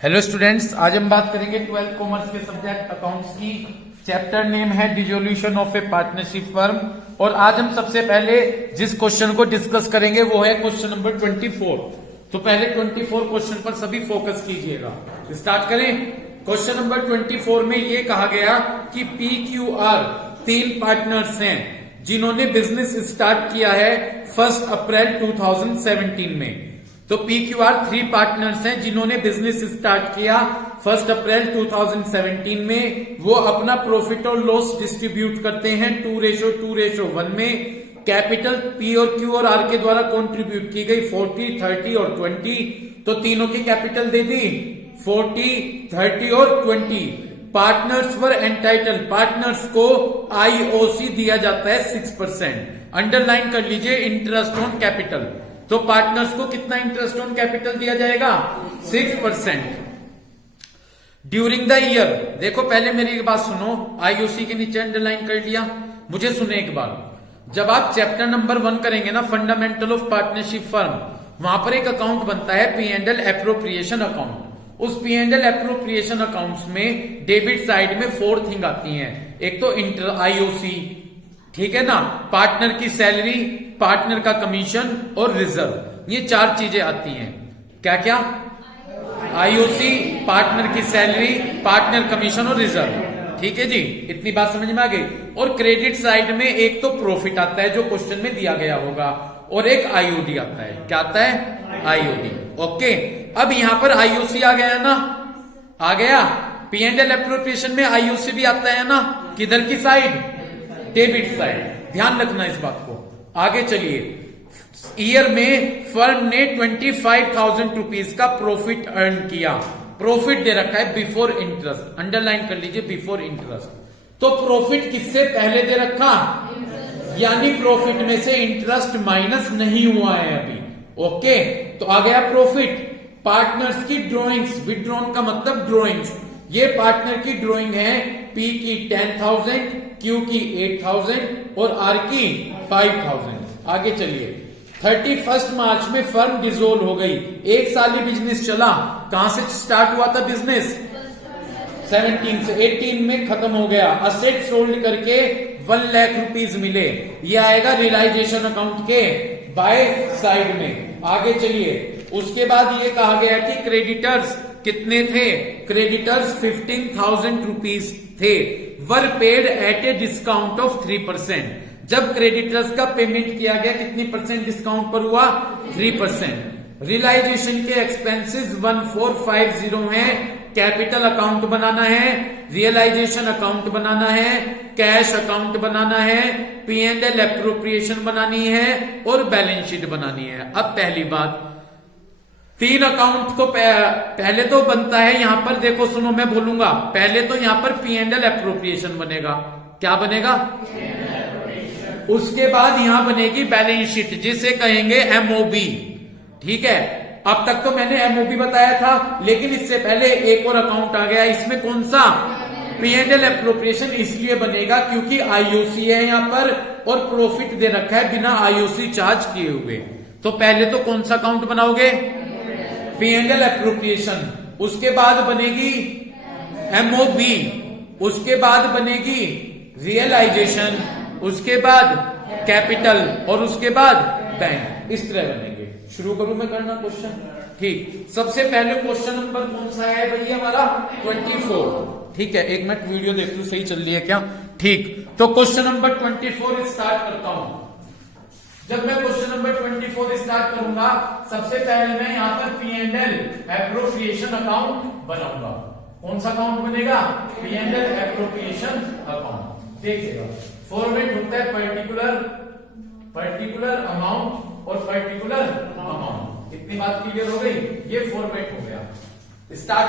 Hello students, आज हम बात करेंगे 12th कॉमर्स के सब्जेक्ट अकाउंट्स की। चैप्टर नेम है dissolution of A partnership firm. और आज हम सबसे पहले जिस क्वेश्चन को डिस्कस करेंगे वो है क्वेश्चन नंबर 24। तो पहले 24 क्वेश्चन पर सभी फोकस कीजिएगा। स्टार्ट करें। क्वेश्चन नंबर 24 में ये कहा गया कि PQR 3 पार्टनर्स हैं जिन्होंने बिजनेस स्टार्ट किया है 1 अप्रैल 2017 में। तो PQR 3 पार्टनर्स हैं जिन्होंने बिजनेस स्टार्ट किया 1 अप्रैल 2017 में। वो अपना प्रॉफिट और लॉस डिस्ट्रीब्यूट करते हैं 2:1 में। कैपिटल P और Q और R के द्वारा कंट्रीब्यूट की गई 40, 30 और 20। तो तीनों की कैपिटल दे दी 40, 30 और 20। पार्टनर्स वर एंटाइटल, पार्टनर्स को IOC दिया जाता है 6%। अंडरलाइन कर लीजिए इंटरेस्ट ऑन कैपिटल। तो पार्टनर्स को कितना इंटरेस्ट ऑन कैपिटल दिया जाएगा? 6%। ड्यूरिंग द ईयर, देखो पहले मेरी एक बात सुनो, IOC के नीचे अंडरलाइन कर लिया। मुझे सुने एक बार, जब आप चैप्टर नंबर 1 करेंगे ना, फंडामेंटल ऑफ पार्टनरशिप फर्म, वहां पर एक अकाउंट बनता है P&L एप्रोप्रिएशन अकाउंट। उस P&L एप्रोप्रिएशन अकाउंट्स में डेबिट साइड में 4 थिंग आती हैं। एक तो IOC, ठीक है ना, पार्टनर की सैलरी, पार्टनर का कमीशन और रिजर्व, ये 4 चीजें आती हैं। क्या क्या? IOC, पार्टनर की सैलरी, पार्टनर कमीशन और रिजर्व। ठीक है जी, इतनी बात समझ में आ गई। और क्रेडिट साइड में एक तो प्रॉफिट आता है जो क्वेश्चन में दिया गया होगा, और एक IOD आता है। क्या आता है? IOD। ओके, अब यहां पर IOC आ गया ना, आ गया। P&L एप्रोप्रिएशन में IOC भी आता है ना, किधर की साइड? Debit side. ध्यान रखना इस बात को। आगे चलिए। ईयर में फर्म ने 25,000 रुपीज का प्रॉफिट अर्न किया। प्रॉफिट दे रखा है बिफोर इंटरेस्ट, अंडरलाइन कर लीजिए बिफोर इंटरेस्ट। तो प्रॉफिट किससे पहले दे रखा? यानी प्रॉफिट में से इंटरेस्ट माइनस नहीं हुआ है अभी। ओके, तो आ गया प्रॉफिट। पार्टनर्स की ड्रॉइंग्स, विड्रॉन का मतलब ड्रॉइंग्स। ये पार्टनर की ड्रॉइंग है, P की 10,000, Q की 8,000 और R की 5,000। आगे चलिए। 31 मार्च में फर्म डिसॉल्व हो गई। एक साल ही बिजनेस चला। कहां से स्टार्ट हुआ था बिजनेस? 17 से 18 में खत्म हो गया। असेट सोल्ड करके 1 लाख रुपीज मिले। ये आएगा रियलाइजेशन अकाउंट के बाय साइड में। आगे चलिए। उसके बाद ये कहा गया कि क्रेडिटर्स कितने थे? क्रेडिटर्स 15,000 रुपीज थे। Were paid at a discount of 3%। जब क्रेडिटर्स का पेमेंट किया गया कितनी परसेंट डिस्काउंट पर हुआ? 3%। रियलाइजेशन के एक्सपेंसेस 1450 हैं। कैपिटल अकाउंट बनाना है, रियलाइजेशन अकाउंट बनाना है, कैश अकाउंट बनाना है, P&L एप्रोप्रिएशन बनानी है और बैलेंस शीट बनानी है। अब पहली बात, 3 अकाउंट तो पहले तो बनता है यहां पर, देखो सुनो मैं बोलूंगा। पहले तो यहां पर P&L एप्रोप्रिएशन बनेगा। क्या बनेगा? उसके बाद यहां बनेगी बैलेंस शीट, जिसे कहेंगे MOB। ठीक है, अब तक तो मैंने MOB बताया था, लेकिन इससे पहले एक और अकाउंट आ गया। इसमें कौन सा? P&L एप्रोप्रिएशन इसलिए बनेगा क्योंकि IOC है यहां पर और प्रॉफिट दे रखा है बिना IOC चार्ज किए हुए। तो पहले तो कौन सा अकाउंट बनाओगे? P&L appropriation. उसके बाद बनेगी MOB, उसके बाद बनेगी रियलाइजेशन, उसके बाद कैपिटल और उसके बाद बैंक। इस तरह बनेंगे। शुरू करूं मैं करना क्वेश्चन? ठीक, सबसे पहले क्वेश्चन नंबर कौन सा है भैया? हमारा 24। ठीक है, एक मिनट वीडियो देख लूं सही चल रही है क्या? ठीक, तो क्वेश्चन नंबर 24 स्टार्ट करता हूं। जब मैं क्वेश्चन नंबर 24 स्टार्ट करूंगा, सबसे पहले मैं यहां पर P&L एप्रोप्रिएशन अकाउंट बनाऊंगा। कौन सा अकाउंट बनेगा? P&L appropriation account. देखिएगा, फॉर्मेट होता है पर्टिकुलर अमाउंट और पर्टिकुलर अमाउंट। इतनी बात क्लियर हो गई? ये फॉर्मेट हो गया। स्टार्ट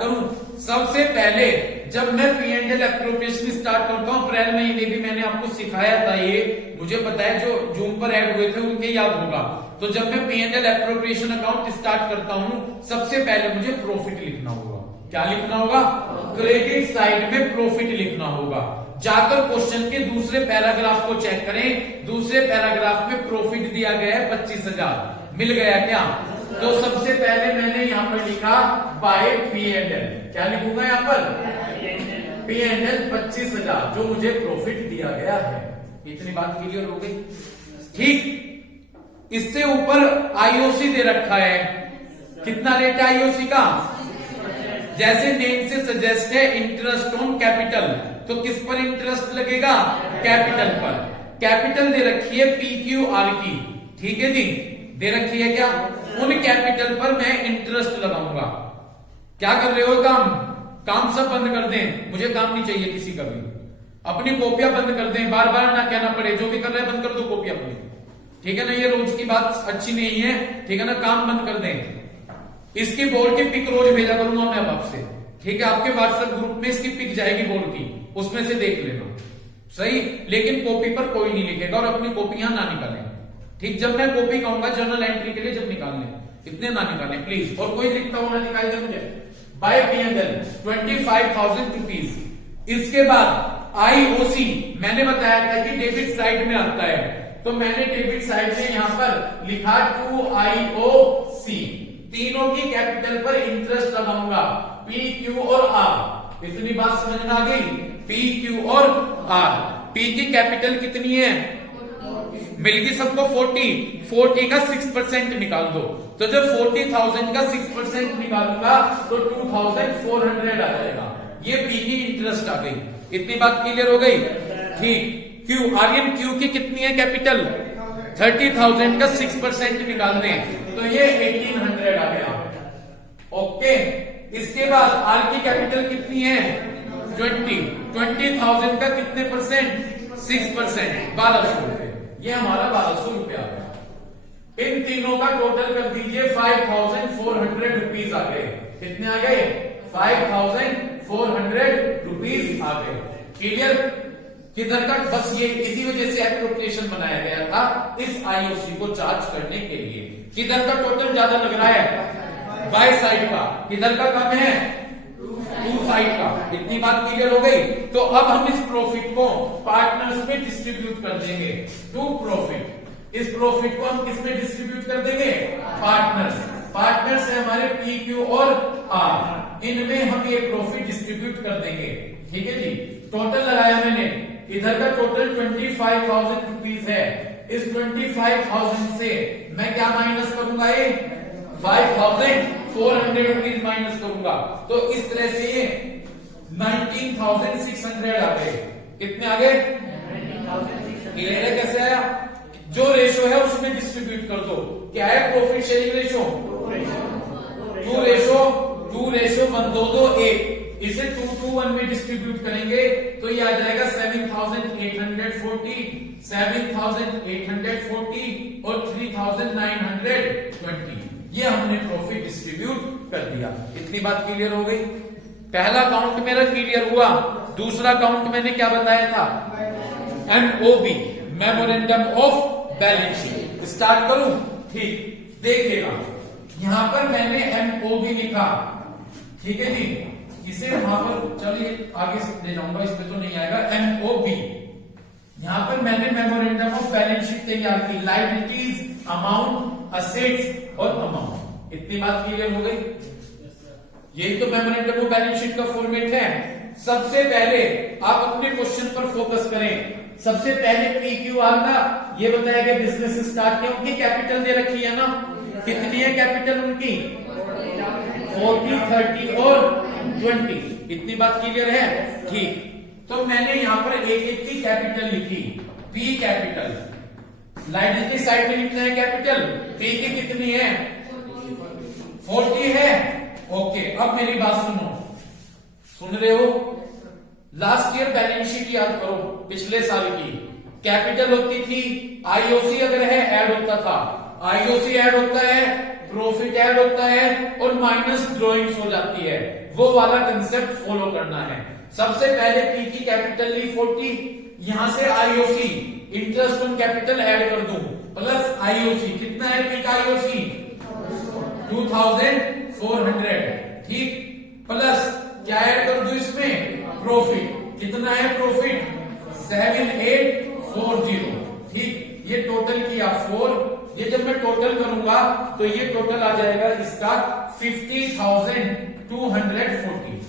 करूं। सबसे पहले जब मैं P&L एप्रोप्रिएशन स्टार्ट करता हूं, अप्रैल महीने भी मैंने आपको सिखाया था, ये मुझे पता है, जो जून पर ऐड हुए थे उनके याद होगा। तो जब मैं P&L एप्रोप्रिएशन अकाउंट स्टार्ट करता हूं, सबसे पहले मुझे प्रॉफिट लिखना होगा। क्या लिखना होगा? क्रेडिट साइड में प्रॉफिट लिखना होगा। जाकर क्वेश्चन के दूसरे पैराग्राफ को चेक करें। दूसरे पैराग्राफ में प्रॉफिट दिया गया है 25,000। मिल गया क्या? तो सबसे पहले मैंने यहां पर लिखा बाय P&L, क्या लिखूंगा यहां पर P&L 25,000 जो मुझे प्रॉफिट दिया गया है। इतनी बात क्लियर हो गई। ठीक, इससे ऊपर आईओसी दे रखा है, कितना रेट है आईओसी का, जैसे नेम से सजेस्ट है इंटरेस्ट ऑन कैपिटल, तो किस पर इंटरेस्ट लगेगा, कैपिटल पर। कैपिटल दे रखी है PQR की, ठीक है जी, दे रखी है क्या, उन कैपिटल पर मैं इंटरेस्ट लगाऊंगा। क्या कर रहे हो, काम सब बंद कर दें, मुझे काम नहीं चाहिए किसी का भी, अपनी कॉपियां बंद कर दें, बार बार ना कहना पड़े, जो भी कर रहे हैं बंद कर दो कॉपी अपनी, ठीक है ना, ये रोज की बात अच्छी नहीं है, ठीक है ना, काम बंद कर दें। इसकी बोर्ड की पिक रोज भेजा करूंगा मैं अब आपसे, ठीक है, आपके व्हाट्सएप ग्रुप में इसकी पिक जाएगी बोर्ड की, उसमें से देख लेना, सही। लेकिन कॉपी पर कोई नहीं लिखेगा और अपनी कॉपियां ना निकालें, ठीक, जब मैं कॉपी कहूंगा जर्नल एंट्री के लिए जब निकालने, इतने ना निकालें प्लीज, और कोई लिखता हुआ ना निकाल दे मुझे। By P&L 25,000 rupees. इसके बाद आईओसी मैंने बताया था कि डेबिट साइड में आता है, तो मैंने डेबिट साइड में यहां पर लिखा टू आईओसी, तीनों की कैपिटल पर इंटरेस्ट लगाऊंगा, P, Q और R। इतनी बात समझ में आ गई, P, Q और R। P की कैपिटल कितनी है, मिलगी सबको 40 का 6% निकाल दो, तो जब 40,000 का 6% निकालूंगा तो 2,400 आ जाएगा, ये P की इंटरेस्ट आ गई। इतनी बात क्लियर हो गई, ठीक। Q, आर्यन Q की कितनी है कैपिटल, 30,000 का 6% निकाल दें तो ये 1,800 आ गया, ओके। इसके बाद R की कैपिटल कितनी है, 20,000 का कितने परसेंट, 6%, 1,200 रुपए, ये हमारा 1,200 रुपया आ गया। इन तीनों का टोटल कर दीजिए, 5,400 रुपीज आ गए, कितने आ गए, 5,400 रुपीज आ गए। क्लियर, किधर तक, बस ये इसी वजह से एप्रोप्रिएशन बनाया गया था, इस आईओसी को चार्ज करने के लिए। किधर का टोटल ज्यादा लग रहा है, बाय साइड का, किधर का कम है, टू साइड का। इतनी बात क्लियर हो गई। तो अब हम इस प्रॉफिट को पार्टनर्स में डिस्ट्रीब्यूट कर देंगे, टू प्रॉफिट। इस प्रॉफिट को हम किस में डिस्ट्रीब्यूट कर देंगे, पार्टनर्स। पार्टनर्स है हमारे P, Q और R, इनमें हम ये प्रॉफिट डिस्ट्रीब्यूट कर देंगे, ठीक है जी। टोटल लगाया मैंने, इधर का टोटल 25,000 रुपीज है, इस 25,000 से मैं क्या माइनस करूंगा, ये 5,400 रुपीज माइनस करूंगा, तो इस तरह से ये 19,600 आ गए। कितने आ गए, क्लियर है कैसे आया, जो रेशो है उसमें डिस्ट्रीब्यूट कर दो। क्या है प्रॉफिट शेयरिंग रेशो, 2:1, 2:1। इसे 2:1 में डिस्ट्रीब्यूट करेंगे तो ये आ जाएगा 7,840, 7,840 और 3,920। ये हमने प्रॉफिट डिस्ट्रीब्यूट कर दिया। इतनी बात क्लियर हो गई। पहला काउंट मेरा क्लियर हुआ। दूसरा काउंट मैंने क्या बताया था, MOB, memorandum of balance sheet. Start करूं, ठीक, देखिएगा यहां पर मैंने MOB लिखा, ठीक है जी। इसे वहां पर चलिए आगे ले जाऊंगा, इसमें तो नहीं आएगा। MOB, यहां पर मैंने मेमोरेंडम ऑफ बैलेंस शीट तैयार की, लायबिलिटीज, अमाउंट, असेट्स और अमाउंट। इतनी बात क्लियर हो गई। यही तो मेमोरेंडम ऑफ बैलेंस शीट का फॉर्मेट है। सबसे पहले आप अपने क्वेश्चन पर फोकस करें। सबसे पहले PQR का ये बताया गया बिजनेस स्टार्ट किया, उनकी कैपिटल दे रखी है ना, कितनी है कैपिटल उनकी, 40, 30 और 20। इतनी बात क्लियर है, ठीक। तो मैंने यहां पर एक की कैपिटल लिखी, P कैपिटल। लायबिलिटी साइड में लिखना है कैपिटल, P की कितनी है, 40 है, ओके। अब मेरी बात सुनो, सुन रहे हो, लास्ट ईयर बैलेंस शीट याद करो, पिछले साल की कैपिटल होती थी, आईओसी अगर है ऐड होता था, आईओसी ऐड होता है, प्रॉफिट ऐड होता है और माइनस ड्रॉइंग्स हो जाती है, वो वाला कंसेप्ट फॉलो करना है। सबसे पहले P की कैपिटल ली 40, यहां से IOC interest on capital add कर दूं, प्लस आईओसी, कितना है P का आईओसी, 2,400, ठीक, प्लस क्या ऐड कर दूं इसमें, प्रॉफिट, कितना है प्रॉफिट, 7,840, ठीक। ये टोटल किया 4, ये जब मैं टोटल करूंगा तो ये टोटल आ जाएगा इसका 50,240,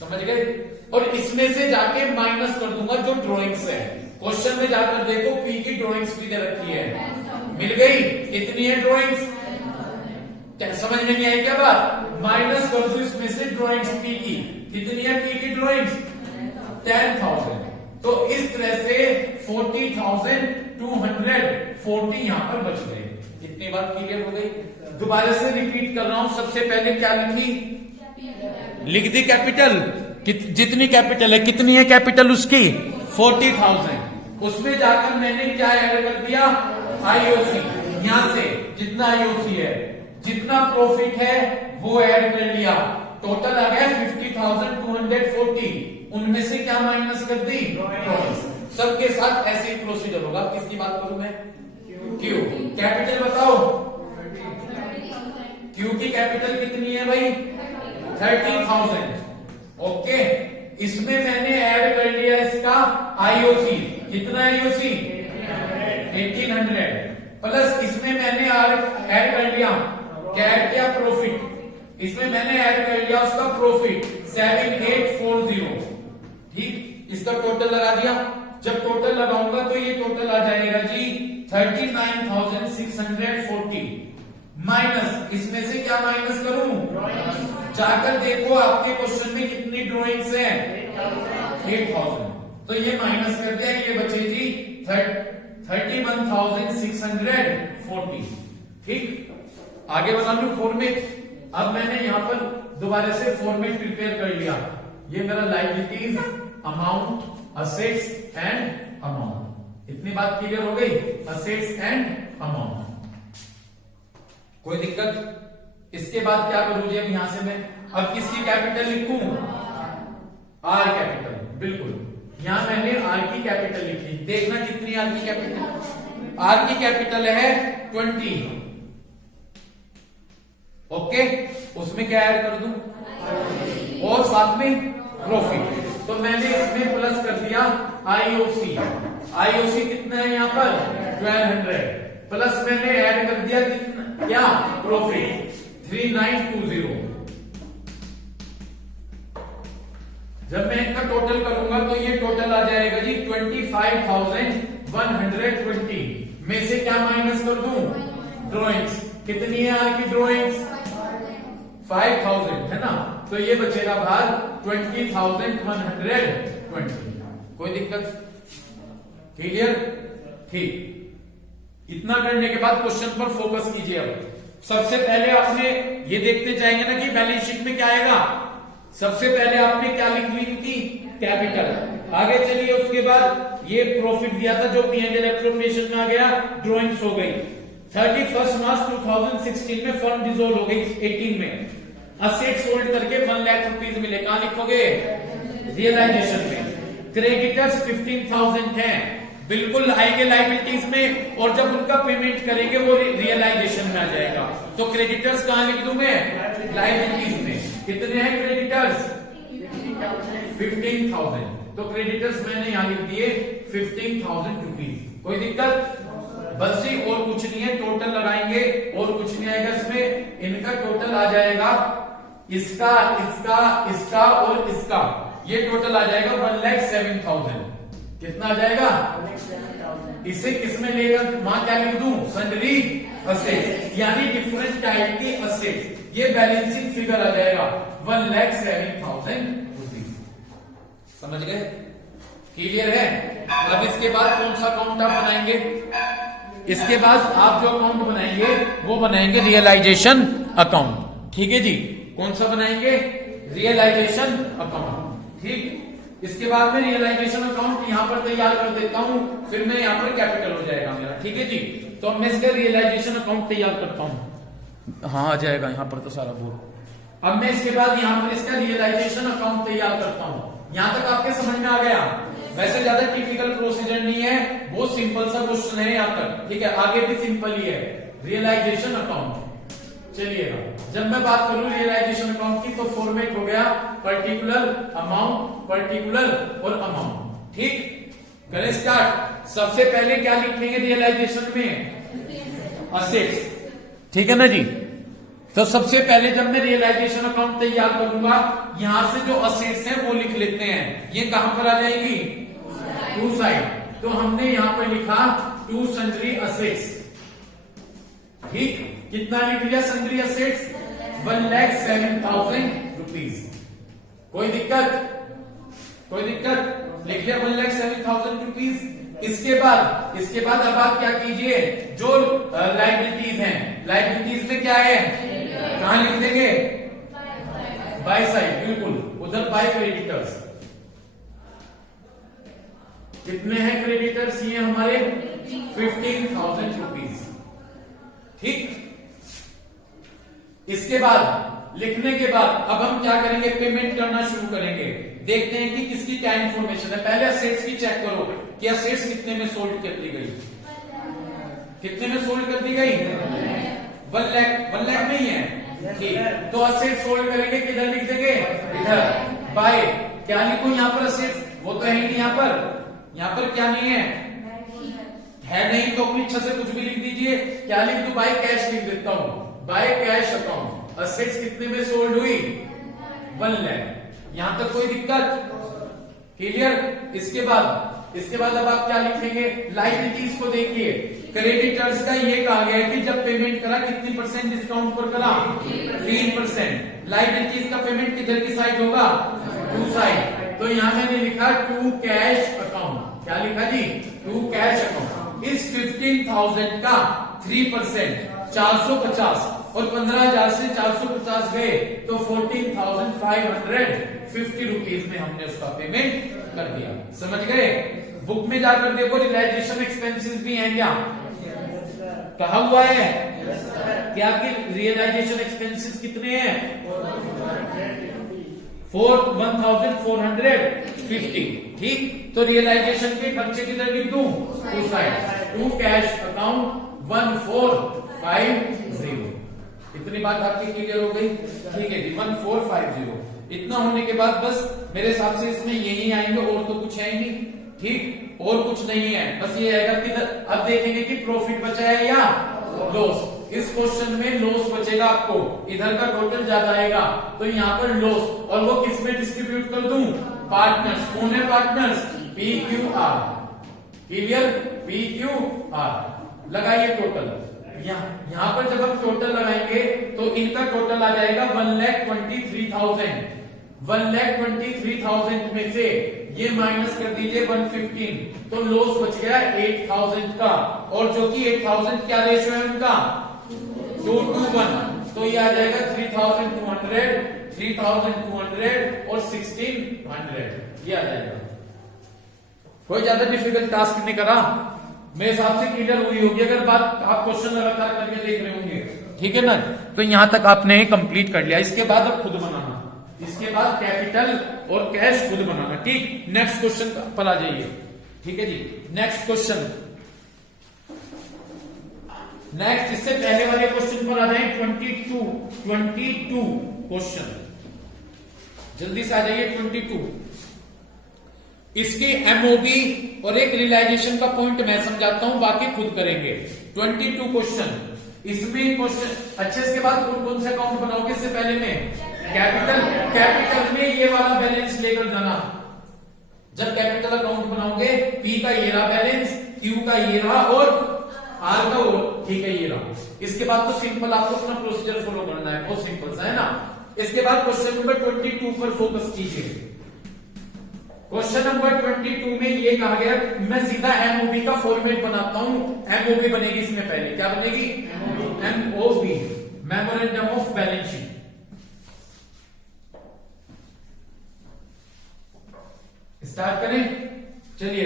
समझ गए। और इसमें से जाके माइनस कर दूंगा जो ड्रॉइंग्स है। क्वेश्चन में जाकर देखो पी की ड्रॉइंग्स भी दे रखी है, मिल गई। कितनी है ड्रॉइंग्स, समझ में नहीं आई क्या बात, माइनस कर दो इसमें से ड्रॉइंग्स पी की। कितनी है पी की ड्रॉइंग्स, 10,000। तो इस तरह से 40,240 यहां पर बच गए। इतनी बात क्लियर हो गई। दोबारा से रिपीट कर रहा हूं, सबसे पहले क्या लिखी, लिख दी कैपिटल, जितनी कैपिटल है, कितनी है कैपिटल उसकी 40,000। उसमें जाकर मैंने क्या ऐड कर दिया, आईओसी। यहां से जितना आईओसी है, जितना प्रॉफिट है वो ऐड कर लिया, टोटल आ गया 50,240। उनमें से क्या माइनस कर दी, सबके साथ ऐसे ही प्रोसीजर होगा। किसकी बात करूं मैं, क्यू। कैपिटल बताओ, क्यू की कैपिटल कितनी है भाई, 30,000। ओके, इसमें मैंने ऐड कर लिया इसका आईओसी। कितना आईओसी, 1800 प्लस इसमें मैंने ऐड कर लिया, क्या ऐड किया, प्रॉफिट। इसमें मैंने ऐड कर लिया उसका प्रॉफिट 7840। ठीक, इसका टोटल लगा दिया। जब टोटल लगाऊंगा तो ये टोटल आ जाएगा जी 39,640 माइनस, इसमें से क्या माइनस करूं, जाकर देखो आपके क्वेश्चन में कितनी ड्रॉइंग्स हैं, 8,000। तो ये माइनस कर दिया, ये बचे जी 31,640। ठीक, आगे बता लू फॉर्मेट। अब मैंने यहां पर दोबारा से फॉर्मेट प्रिपेयर कर लिया। ये मेरा liabilities, amount, assets and amount. इतनी बात क्लियर हो गई, असेट्स एंड अमाउंट। कोई दिक्कत। इसके बाद क्या करूं जी, अब यहां से मैं अब किसकी कैपिटल लिखूं, आर कैपिटल। बिल्कुल, यहां मैंने आर की कैपिटल लिखी। देखना कितनी आर की कैपिटल, आर की कैपिटल है 20। ओके, उसमें क्या ऐड कर दूं, और साथ में प्रॉफिट। तो मैंने इसमें प्लस कर दिया आईओसी। आईओसी कितना है यहां पर 1200 प्लस मैंने ऐड कर दिया कितना, क्या, प्रॉफिट 3920। जब मैं इनका टोटल करूंगा तो ये टोटल आ जाएगा जी 25,120 में से क्या माइनस कर दूं, ड्रॉइंग्स। कितनी है आर की ड्रॉइंग्स, 5,000 है ना, तो ये बचेगा बाहर 20,120। कोई दिक्कत, क्लियर। ठीक, इतना करने के बाद क्वेश्चन पर फोकस कीजिए। अब सबसे पहले आपने ये देखते जाएंगे ना कि बैलेंस शीट में क्या आएगा। सबसे पहले आपने क्या लिख ली थी, कैपिटल। आगे चलिए, उसके बाद ये प्रॉफिट दिया था जो P&L एप्रोप्रिएशन में आ गया, ड्रॉइंग्स हो गई। 31 मार्च 2016 में फंड डिसॉल्व हो गई, 18 में असेट्स होल्ड करके 1 लाख रुपीज मिले। कहां लिखोगे, रियलाइजेशन में। क्रेडिटर्स 15,000 हैं, बिल्कुल आएंगे लायबिलिटीज में, और जब उनका पेमेंट करेंगे वो रियलाइजेशन में आ जाएगा। तो क्रेडिटर्स कहां लिख दूं मैं, लायबिलिटीज में। कितने हैं क्रेडिटर्स, 15,000। तो क्रेडिटर्स मैंने यहां लिख दिए 15,000 रुपीज। कोई दिक्कत, बस जी, और कुछ नहीं है। टोटल लगाएंगे और कुछ नहीं आएगा इसमें। इनका टोटल आ जाएगा, इसका, इसका, इसका और इसका, ये टोटल आ जाएगा 1,07,000। कितना आ जाएगा, इसे किसमें लेकर मां क्या लिख दूं, सन्ड्री असेट्स, यानी डिफरेंट टाइप की असेट्स। ये बैलेंसिंग फिगर आ जाएगा 1,07,000 रुपीज। समझ गए, क्लियर है। अब इसके बाद कौन सा अकाउंट आप बनाएंगे, इसके बाद आप जो अकाउंट बनाएंगे वो बनाएंगे रियलाइजेशन अकाउंट। ठीक है जी, कौन सा बनाएंगे, रियलाइजेशन अकाउंट। ठीक, इसके बाद में रियलाइजेशन अकाउंट यहां पर तैयार कर देता हूं, फिर मैं यहां पर कैपिटल हो जाएगा मेरा। ठीक है जी, तो अब मैं इसका रियलाइजेशन अकाउंट तैयार करता हूं। हाँ, आ जाएगा यहां पर तो सारा बोल। अब मैं इसके बाद यहां पर इसका रियलाइजेशन अकाउंट तैयार करता हूं। यहां तक आपके समझ में आ गया। वैसे ज्यादा टिपिकल प्रोसीजर नहीं है, बहुत सिंपल सा क्वेश्चन है यहां तक। ठीक है, आगे भी सिंपल ही है, रियलाइजेशन अकाउंट। चलिएगा, जब मैं बात करूं रियलाइजेशन अकाउंट की तो फॉर्मेट हो गया पर्टिकुलर, अमाउंट, पर्टिकुलर और अमाउंट। ठीक, करें स्टार्ट। सबसे पहले क्या लिखेंगे रियलाइजेशन में, असेट्स। ठीक है ना जी। तो सबसे पहले जब मैं रियलाइजेशन अकाउंट तैयार करूंगा, यहां से जो असेट्स हैं वो लिख लेते हैं। ये कहां पर आ जाएगी? To side. तो हमने यहां पर लिखा टू सन्ड्री असेट्स। ठीक, कितना लिख लिया सन्ड्री असेट्स? 1,07,000 रुपीज। कोई दिक्कत? कोई दिक्कत? लिख लिया 1,07,000 रुपीज। इसके बाद अब आप क्या कीजिए, जो लाइबिलिटीज हैं, लाइबिलिटीज में क्या है, कहां लिख देंगे? बाय साइड, बिल्कुल उधर बाय क्रेडिटर्स। कितने हैं क्रेडिटर्स? ये हमारे 15,000 रुपीज। ठीक, इसके बाद लिखने के बाद अब हम क्या करेंगे? पेमेंट करना शुरू करेंगे। देखते हैं कि किसकी क्या इंफॉर्मेशन है। पहले असेट्स की चेक करो कि असेट्स कितने में सोल्ड कर दी गई। कितने में सोल्ड कर दी गई? 1 लाख नहीं है। ठीक, तो असेट सोल्ड करेंगे, किधर लिख देंगे? इधर बाय। क्या लिखूं यहाँ पर? असेट्स वो तो है ही नहीं यहाँ पर। यहाँ पर क्या नहीं है? है नहीं तो अपनी इच्छा से कुछ भी लिख दीजिए। क्या लिख दूं? बाय कैश लिख देता हूं। By cash account. असेट्स कितने में सोल्ड हुई? 1 लाख। यहां तक कोई दिक्कत? क्लियर? इसके बाद अब आप क्या लिखेंगे? लायबिलिटीज को देखिए। क्रेडिटर्स का ये कहा गया है कि जब पेमेंट करा कितनी % डिस्काउंट पर करा? 3%। लायबिलिटीज का पेमेंट किधर की साइड होगा? To side. तो यहां मैंने लिखा टू कैश अकाउंट। क्या लिखा जी? To cash account. इस 15,000 का 3% 450 और 15,000 से 450 गए तो 14,550 रुपीज में हमने उसका पेमेंट कर दिया। समझ गए? बुक में जाकर देखो, रियलाइजेशन एक्सपेंसेस भी हैं क्या? कहा हुआ है क्या कि रियलाइजेशन एक्सपेंसेस कितने हैं? 1,450। ठीक, तो रियलाइजेशन के खर्चे किधर लिख दूं? To side. To cash account 1450। इतनी बात आपकी क्लियर हो गई? ठीक है जी, 1450। इतना होने के बाद बस मेरे हिसाब से इसमें यही आएंगे, और तो कुछ है ही नहीं। ठीक, और कुछ नहीं है, बस ये आएगा कि अब देखेंगे कि प्रॉफिट बचा है या लॉस। इस क्वेश्चन में लॉस बचेगा आपको, इधर का टोटल ज्यादा आएगा तो यहाँ पर लॉस, और वो किस में डिस्ट्रीब्यूट कर दूं? पार्टनर्स। कौन है पार्टनर्स? PQR। क्लियर? PQR लगाइए टोटल। यहाँ पर जब हम टोटल लगाएंगे तो इनका टोटल आ जाएगा 1,23,000। 1,23,000 में से ये माइनस कर दीजिए 115, तो लॉस बच गया 8,000 का, और जो कि 8,000 क्या रेशियो है उनका? 2:1। तो ये आ जाएगा 3,200, 3,200 और 1,600। ये आ जाएगा। कोई ज्यादा डिफिकल्ट टास्क नहीं करा, मेरे हिसाब से क्लियर हुई होगी अगर बात आप क्वेश्चन लगातार करके देख रहे होंगे। ठीक है ना? तो यहां तक आपने कंप्लीट कर लिया। इसके बाद अब खुद बनाना, इसके बाद कैपिटल और कैश खुद बनाना। ठीक, नेक्स्ट क्वेश्चन पर आ जाइए। ठीक है जी, नेक्स्ट क्वेश्चन। नेक्स्ट, इससे पहले वाले क्वेश्चन पर आ जाए। 22 क्वेश्चन, जल्दी से आ जाइए। 22 इसकी एमओबी और एक रियलाइजेशन का पॉइंट मैं समझाता हूं, बाकी खुद करेंगे। 22 क्वेश्चन, इसमें क्वेश्चन अच्छा। इसके बाद कौन से अकाउंट बनाओगे? इससे पहले में कैपिटल में ये वाला बैलेंस लेकर जाना। जब कैपिटल अकाउंट बनाओगे, पी का ये रहा बैलेंस, क्यू का ये रहा और आर का वो। ठीक है, ये रहा। इसके बाद तो सिंपल आपको अपना प्रोसीजर फॉलो करना है, बहुत सिंपल सा है ना। इसके बाद क्वेश्चन नंबर 22 पर फोकस कीजिए। क्वेश्चन नंबर 22 में ये कहा गया, मैं सीधा एमओबी का फॉर्मेट बनाता हूं। एमओबी बनेगी इसमें पहले, क्या बनेगी? MOB, memorandum of balance sheet. Start करें, चलिए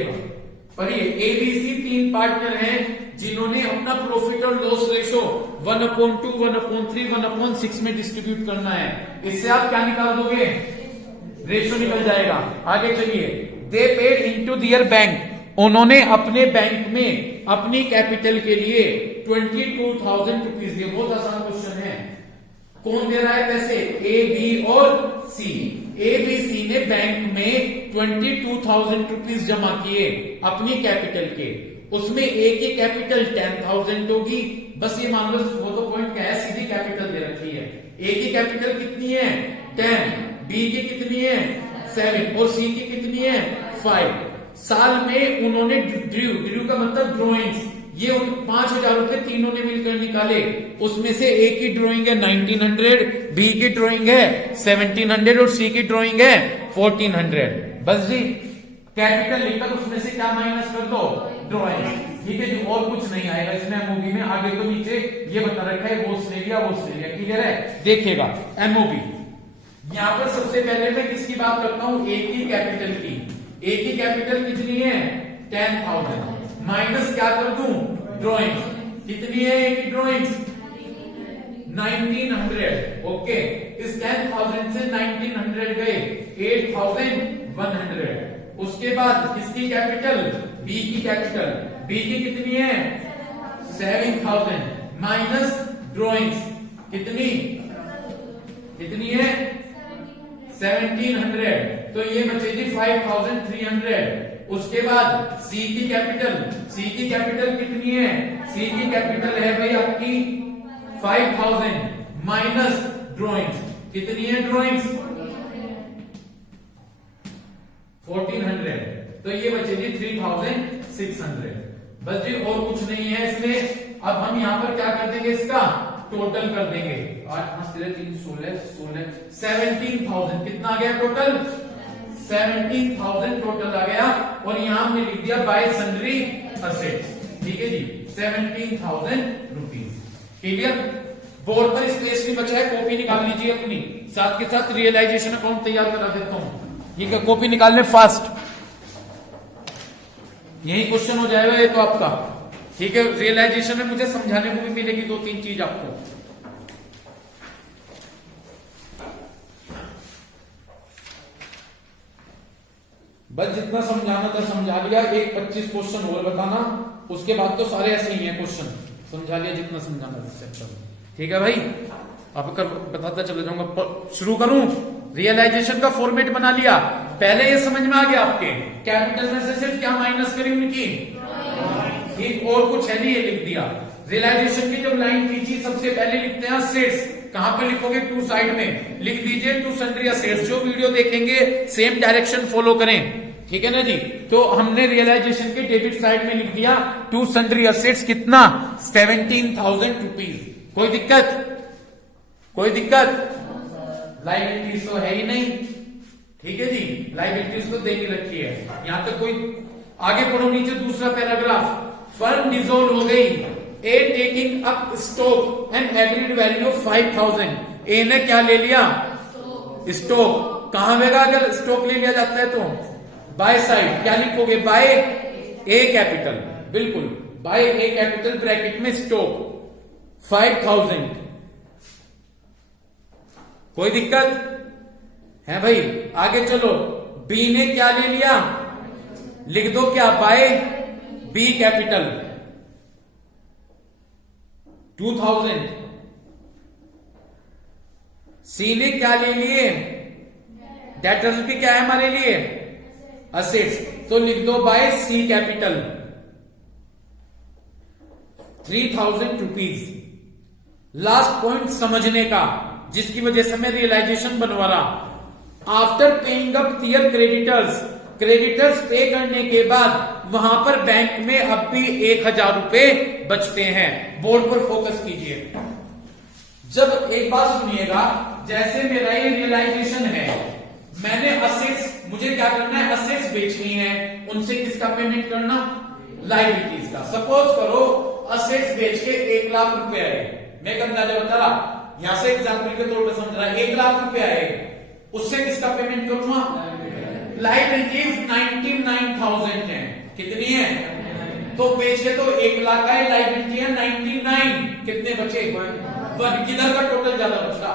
पढ़िए। एबीसी 3 पार्टनर हैं जिन्होंने अपना प्रॉफिट और लॉस रेशो 1/2, 1/3, 1/6 में डिस्ट्रीब्यूट करना है। इससे आप क्या निकाल दोगे? रेशो निकल जाएगा। आगे चलिए। They paid into their bank, उन्होंने अपने बैंक में अपनी कैपिटल के लिए 22,000 रुपीज दिए। बहुत आसान क्वेश्चन है। कौन दे रहा है पैसे? ए, बी और सी। ए, बी, सी ने बैंक में 22,000 रुपीज जमा किए अपनी कैपिटल के। उसमें ए की कैपिटल 10,000 होगी, बस ये मान लो वो तो पॉइंट क्या है, सीधी कैपिटल दे रखी है। ए की कैपिटल कितनी है 10, बी की कितनी है 7 और सी की कितनी है 5। साल में उन्होंने ड्रू का मतलब ड्रॉइंग्स, ये उन 5,000 रुपए तीनों ने मिलकर निकाले। उसमें से ए की ड्राइंग है 1900, बी की ड्राइंग है 1700 और सी की ड्राइंग है 1400। बस जी कैपिटल लिखकर उसमें से क्या माइनस कर दो ड्राइंग, ठीक है जी। और कुछ नहीं आएगा इसमें एमओबी में। आगे तो नीचे ये बता रखा है वो ऑस्ट्रेलिया क्लियर है। देखिएगा एमओबी, यहां पर सबसे पहले मैं किसकी बात करता हूं, ए की कैपिटल की। ए की कैपिटल कितनी है 10,000 माइनस क्या कर दूं ड्राइंग्स, कितनी है ए की ड्राइंग्स 1900। ओके, इस 10,000 से 1900 गए 8,100। उसके बाद किसकी कैपिटल, बी की कैपिटल, बी की कितनी है 7,000 माइनस ड्राइंग्स कितनी है 1700, तो ये बचेगी 5,300। उसके बाद सी की कैपिटल कितनी है, सी की कैपिटल है भाई आपकी 5,000 माइनस ड्राइंग्स कितनी है ड्राइंग्स 1400, तो ये बचेगी 3,600। बस जी और कुछ नहीं है इसमें। अब हम यहां पर क्या कर देंगे, इसका टोटल कर देंगे। 8 3 16 17,000 कितना आ गया टोटल 17,000 टोटल आ गया। और यहां हमने लिख दिया बाय सन्ड्री असेट्स, ठीक है जी 17,000 रुपीज। क्लियर, बोर्ड पर स्पेस नहीं बचा है, कॉपी निकाल लीजिए अपनी, साथ के साथ रियलाइजेशन अकाउंट तैयार करा देता हूं। ये कॉपी निकालने फास्ट, यही क्वेश्चन हो जाएगा ये तो आपका, ठीक है। रियलाइजेशन में मुझे समझाने को भी मिलेगी 2-3 चीज आपको। बस जितना समझाना था समझा लिया। एक 25 क्वेश्चन और बताना, उसके बाद तो सारे ऐसे ही हैं क्वेश्चन। समझा लिया जितना समझाना था चैप्टर, ठीक है भाई। अब बताता चले जाऊंगा, शुरू करूं। रियलाइजेशन का फॉर्मेट बना लिया, पहले ये समझ में आ गया आपके, कैपिटल में से सिर्फ क्या माइनस करी उनकी, ठीक, और कुछ है नहीं, ये लिख दिया। रियलाइजेशन की जब लाइन खींची सबसे पहले लिखते हैं असेट्स, कहां पे लिखोगे टू साइड में लिख दीजिए टू सन्ड्री असेट्स। जो वीडियो देखेंगे सेम डायरेक्शन फॉलो करें, ठीक है ना जी। तो हमने रियलाइजेशन के डेबिट साइड में लिख दिया टू सन्ड्री असेट्स कितना 17,000 रुपीज। कोई दिक्कत, लाइबिलिटीज तो है ही नहीं, ठीक है जी, लाइबिलिटीज तो दे के रखी है। यहां तक कोई आगे पढ़ो, नीचे दूसरा पैराग्राफ, फर्म डिसॉल्व हो गई, A taking up stock and agreed value of 5,000। A ने क्या ले लिया स्टॉक, कहां होगा अगर स्टॉक ले लिया जाता है तो बाय साइड, क्या लिखोगे बाय ए कैपिटल, बिल्कुल बाय ए कैपिटल ब्रैकेट में स्टॉक 5,000। कोई दिक्कत है भाई, आगे चलो। बी ने क्या ले लिया, लिख दो क्या बाय बी कैपिटल 2,000। सी ने क्या ले लिए, डेटर्स भी क्या है हमारे लिए असेट्स, तो लिख दो बाय सी कैपिटल 3,000 रुपीज। लास्ट पॉइंट समझने का, जिसकी वजह से मैं रियलाइजेशन बनवा रहा। आफ्टर पेइंग अप दियर क्रेडिटर्स पे करने के बाद वहां पर बैंक में अब भी 1,000 रुपए बचते हैं। बोर्ड पर फोकस कीजिए। जब एक बात सुनिएगा, जैसे मेरा ये रियलाइजेशन है, मैंने असेट्स, मुझे क्या करना है असेट्स बेचनी है, उनसे किसका पेमेंट करना लायबिलिटीज का। सपोज करो असेट्स बेच के 1 लाख रुपए आए, मैं एक अंदाजा बता रहा, यहां से एग्जाम्पल के तौर पर समझ रहा है, 1 लाख रुपए आए, उससे किसका पेमेंट करूंगा लायबिलिटीज 99,000 है, कितनी है, तो बेच के तो 1 लाख है, लायबिलिटी है 99, कितने बचे 1। किधर का टोटल ज्यादा बच रहा,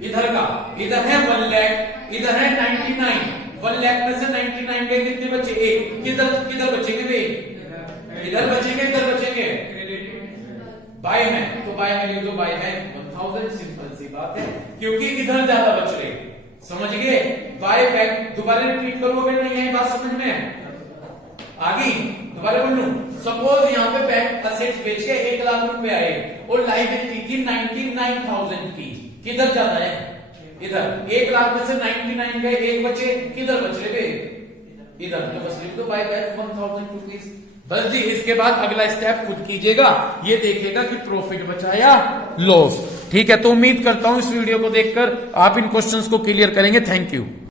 इधर का, इधर है 1 लाख, इधर है 99, 1 लाख में से 99 गए, कितने बचे 1, किधर बचेंगे वे, इधर बचेंगे, इधर बचेंगे, बाय है तो बाय में लिख दो बाय है 1,000, सिंपल सी बात है, क्योंकि इधर ज्यादा बच रहे। समझ गए, बाय बैक दोबारा रिपीट करोगे नहीं, यही बात समझ में आ गई, दोबारा बोल लूं, सपोज यहाँ पे बैंक असेट्स बेच के 1 लाख रुपए आए और लाइबिलिटी थी 99,000 की, किधर जाता है? इधर। 1 लाख में से 99 गए, एक बचे, किधर बच रहे? इधर। तो बस लिख दो बाय बैक 1,000 रुपीज। बस जी, इसके बाद अगला स्टेप खुद कीजिएगा, ये देखेगा कि प्रॉफिट बचा या लॉस। ठीक है, तो उम्मीद करता हूं इस वीडियो को देखकर आप इन क्वेश्चंस को क्लियर करेंगे। Thank you.